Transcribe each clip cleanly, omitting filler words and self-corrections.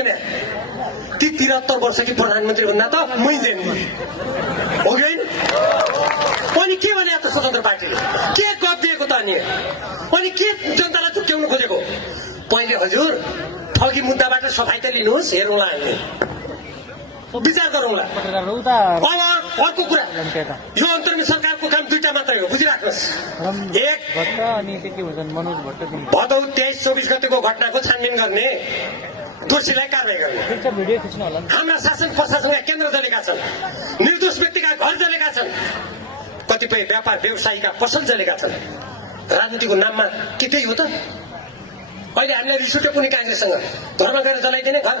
भने ती 73 वर्षकी प्रधानमन्त्री भन्दा त मै देन हो कि होइन? अनि के भने त स्वतन्त्र पार्टीले के गरिदिएको त अनि के जनतालाई झुक्क्याउनु खोजेको? पहिले हजुर ठगी मुद्दाबाट सफाई त लिनुहोस्, हेरौँला हामीले, विचार गरौँला। अब अर्को कुरा, यो अन्तर्गत सरकारको काम दुईटा मात्रै हो, बुझिराख्नुहोस्। एक, भदौ 23-24 गतेको घटनाको छानबिन गर्ने, दोषीलाई कारवाही गर्ने। हाम्रा शासन प्रशासनका केन्द्र जलेका छन्, निर्दोष व्यक्तिका घर जलेका छन्, कतिपय व्यापार व्यवसायीका पसल जलेका छन्। राजनीतिको नाममा के त्यही हो त? अहिले हामीलाई रिस उठ्यो कुनै काङ्ग्रेससँग, धर्म गरेर जलाइदिने घर,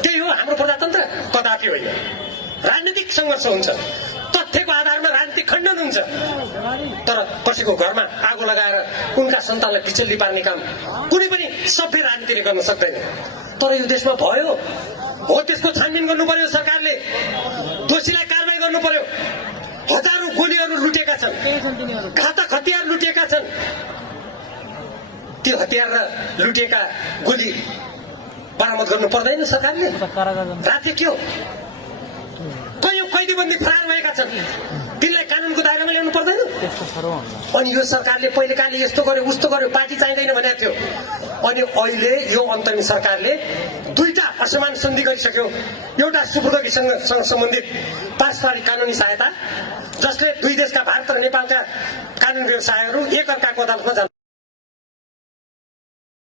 त्यही हो हाम्रो प्रजातन्त्र? कदापि होइन। राजनीतिक सङ्घर्ष हुन्छ, तथ्यको आधारमा राजनीतिक खण्डन हुन्छ, तर कसैको घरमा आगो लगाएर उनका सन्तानलाई बिचल्ली पार्ने काम कुनै पनि सभ्य राजनीतिले गर्न सक्दैन। तर यो देशमा भयो हो, त्यसको छानबिन गर्नु पर्यो सरकारले, दोषीलाई कारवाही गर्नु पर्यो। हजारौं गोलीहरू लुटेका छन्, घातक हतियार लुटेका छन्, त्यो हतियार र लुटेका गोली बरामद गर्नु पर्दैन सरकारले? राज्य के हो? कयौं कैदीबन्दी फरार भएका छन्, तिनलाई कानूनको दायरामा ल्याउनु पर्दैन? अनि यो सरकारले पहिलेकाले यस्तो गर्यो उस्तो गर्यो, पार्टी चाहिँदैन भनेको थियो, अनि अहिले यो अन्तरिम सरकारले दुईटा असमान सन्धि गरिसक्यो। एउटा सुपुर्दगीसँग सम्बन्धित पारस्परिक कानूनी सहायता, जसले दुई देशका भारत र नेपालका कानून व्यवसायहरू एक अर्काको अदालतमा